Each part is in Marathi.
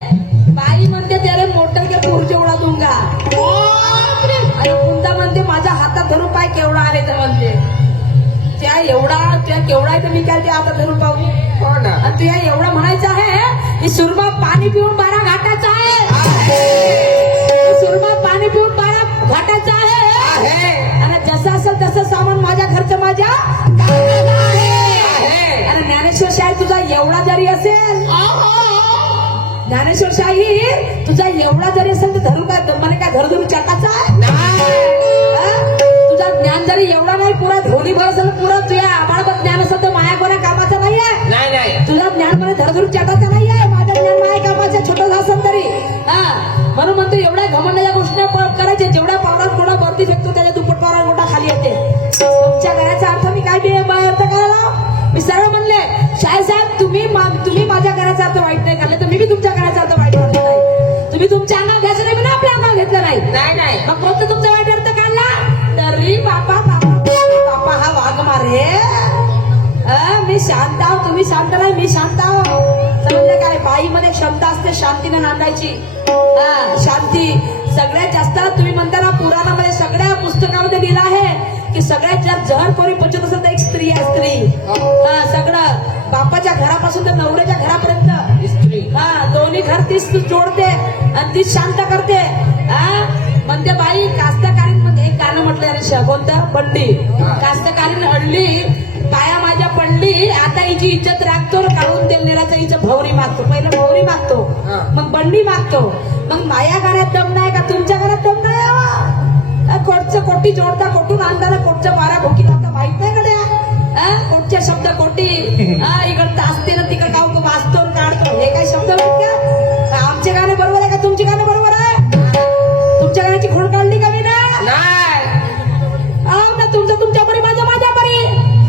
बाई म्हणते त्याला मोटर के पुढचे उडा दूंगा आणि कुंदा म्हणते माझ्या हातात धरून पाय केवढा आहे तर म्हणते त्या केवढा आहे तर मी काय ते आता धरून पाहू आणि तुया एवढा म्हणायचं आहे की सुरमा पाणी पिऊन 12 घाटाचा आहे सुरमा पाणी पिऊन 12 घाटाचा आहे आणि जसं असेल तसं सामान माझ्या घरचं माझ्या आणि ज्ञानेश्वर शाहीर तुझा एवढा जरी असेल ज्ञानेश्वर शाहीर तुझा एवढा जरी असेल तर धरू काय मला काय धरू चाकाचा तुझा ज्ञान जरी एवढा नाही पुरा धोनी भर असेल पुरा तुझ्या आम्हाला ज्ञान असेल तर माया कोणा कामाचा नाहीये तुझा ज्ञान मला धरू चाकाचा नाहीये माझं ज्ञान माया कामाचा छोटं असेल तरी म्हणून म्हणतो एवढ्या घमंडाच्या गोष्टी करायच्या जेवढ्या पावरात कोणा वरती फेकतो त्याच्या दुप्पट पावरात मोठा खाली येते तुमच्या घराचा अर्थ मी काय अर्थ करायला मी सरळ म्हणले शाहीर साहेब तुम्ही माझ्या घराचा अर्थ वाईट नाही काढले तर मी तुमच्या घराचा अर्थ वाईट काढला नाही तुम्ही तुमच्या अंगात घ्यायचं नाही म्हणून आपल्या अंगात घेतलं नाही मग कोणतं तुमचा वाईट अर्थ काढला तरी बापा हा वाघ मारे मी शांत आहो तुम्ही शांत नाही मी शांत आहो समजलं काय बाईमध्ये क्षमता असते शांतीने नांदायची शांती सगळ्यात जास्त तुम्ही म्हणता ना पुराणामध्ये सगळ्या पुस्तकामध्ये लिहिलं आहे की सगळ्यात जास्त जहर कोणी पचत असेल तर एक स्त्री आहे स्त्री सगळं बापाच्या घरापासून तर नवऱ्याच्या घरापर्यंत स्त्री दोन्ही घर तीच जोडते आणि तीच शांत करते म्हणते बाई कास्तकारीन म्हणजे एक गाणं म्हटलं अरे कोणतं बंडी कास्तकारीन अडली पाया माझ्या पडली आता हिची इज्जत राखतो काढून देण्याचा हिचं भवरी मागतो पहिलं भवरी मागतो मग बंडी मागतो मग माया गाण्यात दम नाही का तुमच्या घरात दम नाही कोटचं कोटी जोडता कोटून आणताना कोटचं मारा भोकी आता माहित नाही गड्या कोटचे शब्द कोटी इकडं तासते ना तिकडं गाव वाचतो काढतो हे काय शब्द माहित का आमचे गाणे बरोबर आहे का तुमची गाणे बरोबर आहे तुमच्या गाण्याची खोड काढली का मी ना तुमचं तुमच्या परी माझं माझ्या परी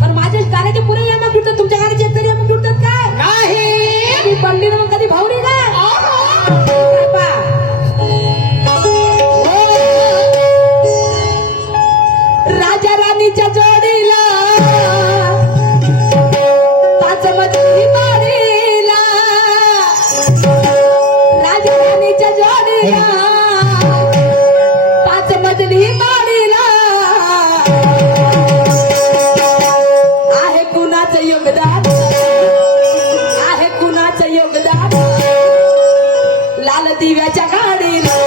पण माझ्या गाण्याचे पुरे यमक जुळतात तुमच्या गाण्याचे तरी यमक जुळतात काय नाही पडली ना मग कधी भावरी ना राजा राणीच्या जोडीला पाच मजली मारीला राजा राणीच्या जोडीला पाच मजली मारीला आहे कुणाचं योगदान आहे कुणाचं योगदान लाल दिव्याच्या गाडीला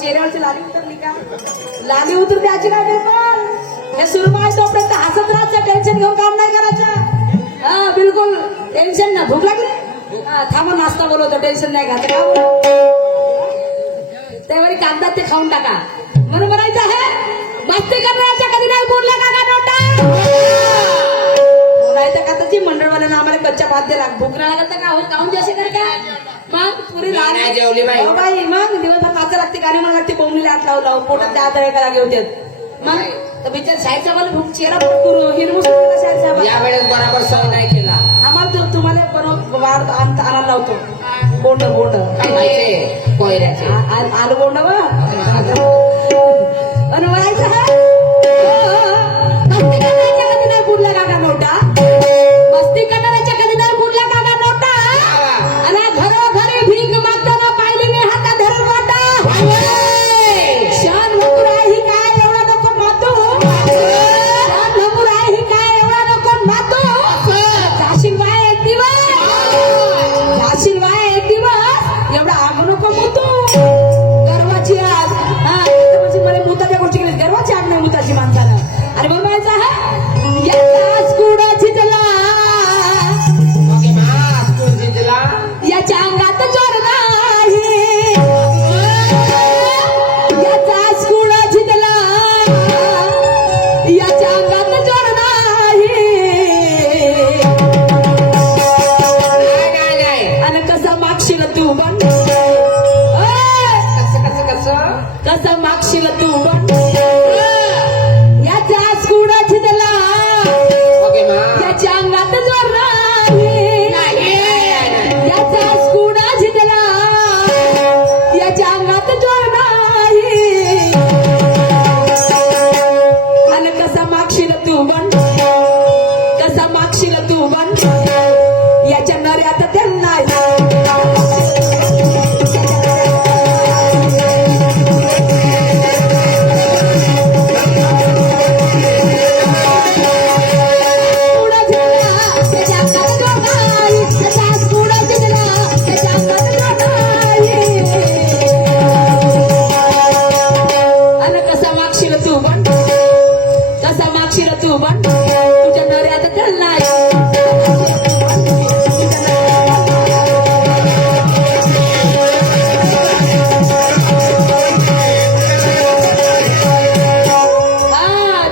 चेहऱ्यावरची लाली उतरली का लाली उतरते अशी काय बिलकुल हे सुरमा आहे तोपर्यंत हसत राहायचं टेन्शन घेऊन काम नाही करायचं बिलकुल टेन्शन ना भूक लागली थांबा नाश्ता बोलवतो टेन्शन नाही घ्यायचं त्यावेळी कागदात ते खाऊन टाका म्हणून म्हणायचं आहे मस्ती करण्याच्या कधी नाही बोलला का नोटा बोलायचं का त्याची मंडळवाल्यानं आम्हाला कच्च्या भात दिला भूक नाही लागत का काहून जसे कर का मग पुरी लहान जेवली बाई मग दिवसभर काचा लागते गाडी मला लागते बोंबलीला हात लावू पोटात त्या आधार एका लागे होते मग तर बिचार साहेबचा मला भूक चेहरा हिरमू साहेब साहेब या वेळेस बरोबर सण नाही केला आम्हाला तुम्हाला बरोबर आणायला लावतो बोंड कोयऱ्याचे आलू बोंड म्हणायचं मस्ती करण्याच्या कधी नाही बुडला काका नोटा मस्ती करण्याच्या कधी नाही बुडला काका नोटा आणि घरोघरी भीक मागताना पाहिली मी हातात धरून वाटा शान भरपूर आहे ही काय एवढा नको मातू शान भरपूर आहे ही काय एवढा नको मातू जाशील बाय एक दिवस एवढा आग नको मुतू गर्वाची मागशील तू याच्या स्कुडाची त्याला ओके मा याच्या अंगात जोर नाही याचा स्कुडाची त्याला याच्या अंगात जोर नाही आणि कसा मागशील तू बन कसा मागशील तू बन याच्या नऱ्यात त्यांना कसा मागशील तू बन कसा मागशील तू बन तुझ्या नऱ्यात त्यांना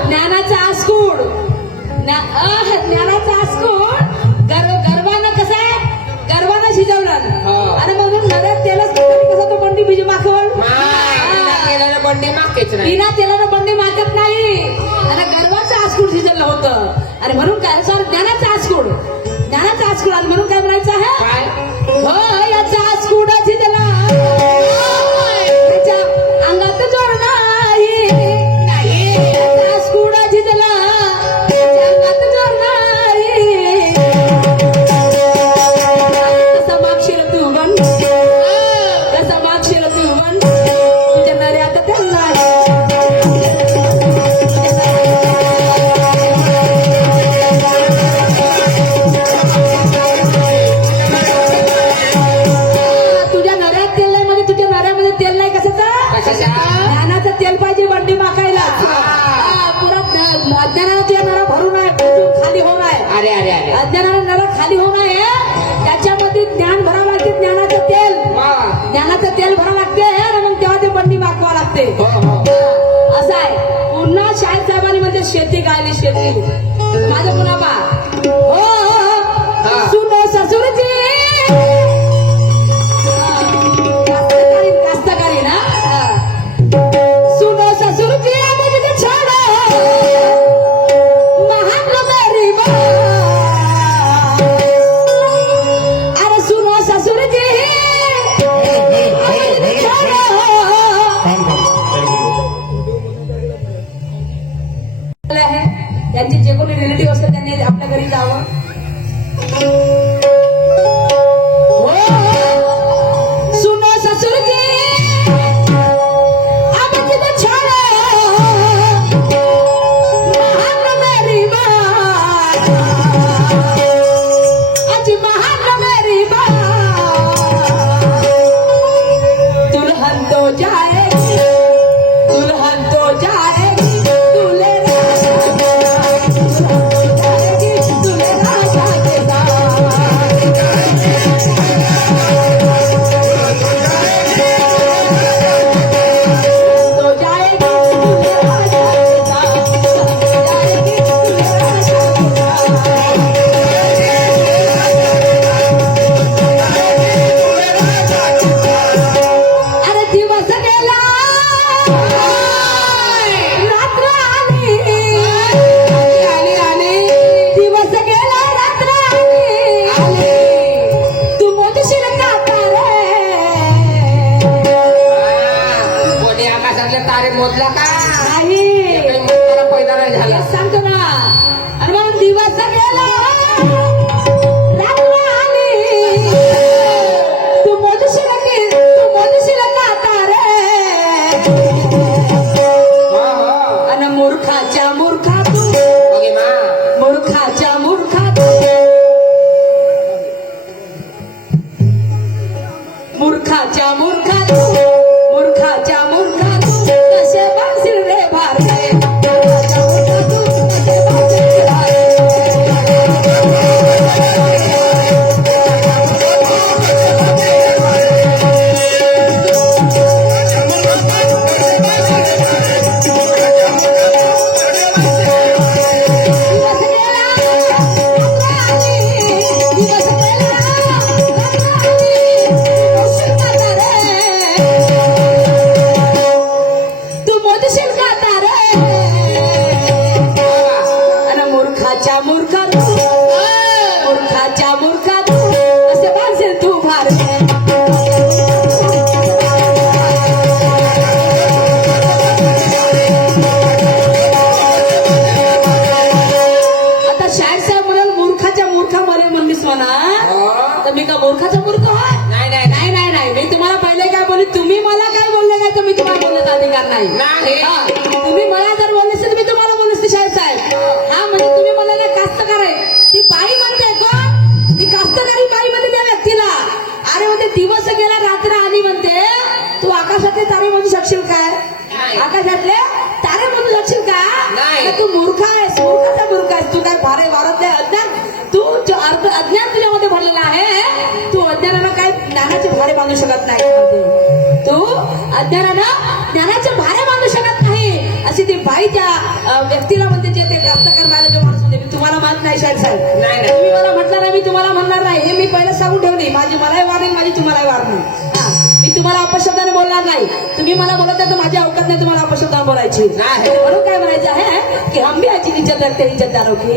ज्ञानाचा आस्कूड ज्ञानाचा आस्कूड गर्वानं कसं आहे गर्वानं शिजवलं हो. आणि म्हणून नव्यात तेलच कसा तो बंडी बीज माखवल केलेलं बंडी मागतेच नाही बिना तेलानं बंडी मागत नाही आणि गर्वाचं आस्कूड शिजवलं होतं आणि म्हणून काय ज्ञानाचा आस्कूड आणि म्हणून काय म्हणायचं आहे काय हो याचा आस्कूड शिजला त्याच्या अंगात जोर नाही याचा आस्कूड शिजला त्याच्या अंगात जोर नाही कसं मागशील तू बन कसं मागशील तू बन तुझ्या नऱ्यात त्यांना तुझ्या नऱ्यात तेल नाही म्हणजे तुझ्या नऱ्यामध्ये तेल नाही कशाचं कशाचा ज्ञानाचं तेल पाहिजे बंडी माखायला पुरा अज्ञानानं तुझ्या नरा भरून आहे खाली होऊन आहे अरे अरे अरे अज्ञानानं नरा खाली होऊन आहे त्याच्यामध्ये ज्ञान भरावं लागते ज्ञानाचं तेल वा ज्ञानाचं तेल भरावं लागते आणि मग तेव्हा ते बंडी मागवा लागते हो हो असं आहे पुन्हा शाहीर साहेबांनी म्हणजे शेती गायली शेती माझं पुन्हा बा हो सुनो ससुरजी कास्तकारी ना सुनो ससुरजी मुझे छोड़ो महान मेरी माँ अरे सुनो ससुरजी मुझे छोड़ो आहे त्यांचे जे कोणी रिलेटिव्ह असतात त्यांनी आपल्या घरी जावं सुनो ससुरजी अब मुझे छोड़ो महान मेरी माँ आज महान मेरी माँ दुल्हन तो जाएगी दुल्हन तो जाएगी दूल्हे अरे दिवस गेला रात्र आली दिवस गेला रात्र आली तू मोदशील का कोणी आकाशातले तारे मोजला का नाही काही मोजणारा पैदा नाही झाला हेच सांगतो ना आणि मग दिवस गेला रात्र आली तू मोदशील का तारे हो हो आणि मूर्खाच्या मूर्खा तू ओके मा मूर्खाच्या मूर्खा तू मूर्खाच्या मूर्खा तू मूर्खाच्या मूर्खा तू कसे बांधशील रे भारते मूर्खाच्या मूर्खा तू कसे बांधशील रे भारते अधिकार नाही नाही. हा, तुम्ही मला जर बोलले असते तर मी तुम्हाला बोलले असते शाहीर साहेब. हा म्हणजे तुम्ही मला ना कास्तकार आहे ती बाई म्हणते कोण ती कास्तकारी बाई म्हणते त्या व्यक्तीला. अरे म्हणते दिवस गेला रात्र आली म्हणते तू आकाशातले तारे म्हणू शकशील काय नाही. आकाशातले तारे म्हणू शकशील का नाही. अरे तू मूर्ख आहेस मूर्खाचा मूर्ख आहेस तू काय भारे वारतले अज्ञान तू अज्ञान तुझ्यामध्ये भरलेला आहे तू अज्ञानाला काय ज्ञानाचे भारे बांधू शकत नाही म्हणते. तू अज्ञानानं ज्ञानाचे भारे बांधू शकत नाही अशी ती बाई त्या व्यक्तीला म्हणते जे ते प्राप्त करणारे जो माणूस म्हणते. मी तुम्हाला मानत नाही शाहीर साहेब नाही, नाही. तुम्ही मला म्हटलं नाही मी तुम्हाला म्हणणार नाही हे मी पहिलं सांगून ठेवली माझी मलाही वाढेल माझी तुम्हालाही वाढणार. हा मी तुम्हाला अपशब्दाने बोलणार नाही तुम्ही मला बोलत आहे तर माझी अवकात नाही तुम्हाला अपशब्दाने बोलायची नाही. म्हणून काय म्हणायचं आहे की हम भी अच्छी इज्जत रखते हैं इज्जतदारों की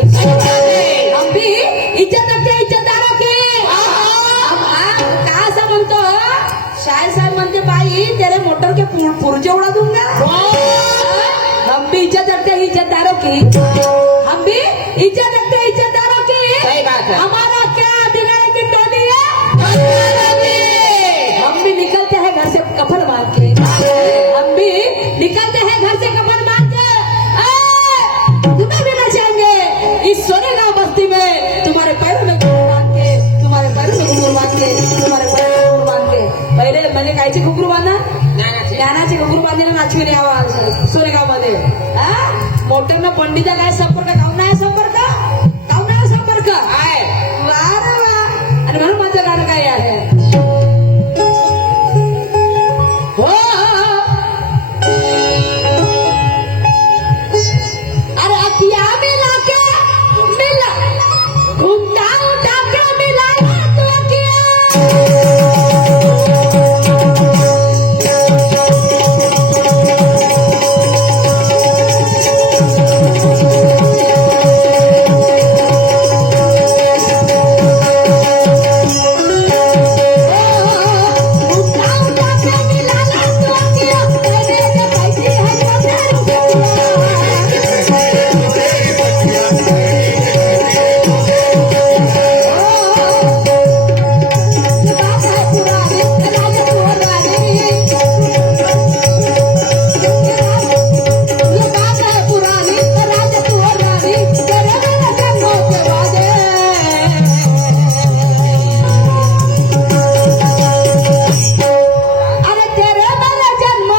हम भी इज्जत रखते हैं इज्जतदारों की. का असं म्हणतो शाहीर साहेब म्हणते बाई तेरे मोटर के पुर्जे उड़ा दूंगा. हम भी इज्जत रखते हैं इज्जतदारों की हम भी इज्जत रखते हैं इज्जतदारों की. सही बात है. हमारा क्या बिगाड़ की टोली है हम भी निकलते हैं घर से कफन बांध के हम भी निकलते हैं घर से कफन बांध के. तुम्हें भी नचाएंगे इस सोनेगांव बस्ती में तुम्हारे पैरों में घुंघरू बांध के तुम्हारे पैरों में घुंघरू बांध के तुम्हारे पैरों में घुंघरू बांध के. पहिले म्हणजे कायचे घुंघरू बांधणार ज्ञानाचे. ज्ञानाचे घुंघरू बांधले नाचून यावं सोनेगाव मध्ये. मोठ्यांना पंडिता काय संपर्क काऊन नाही संपर्क काऊन नाही संपर्क आहे. वा रे वा. आणि म्हणून माझं गाणं काय आहे हो अरे अखिया मिला के मिला घूमता उठा के मिला तो किया. अरे तेरे मेरे जन्म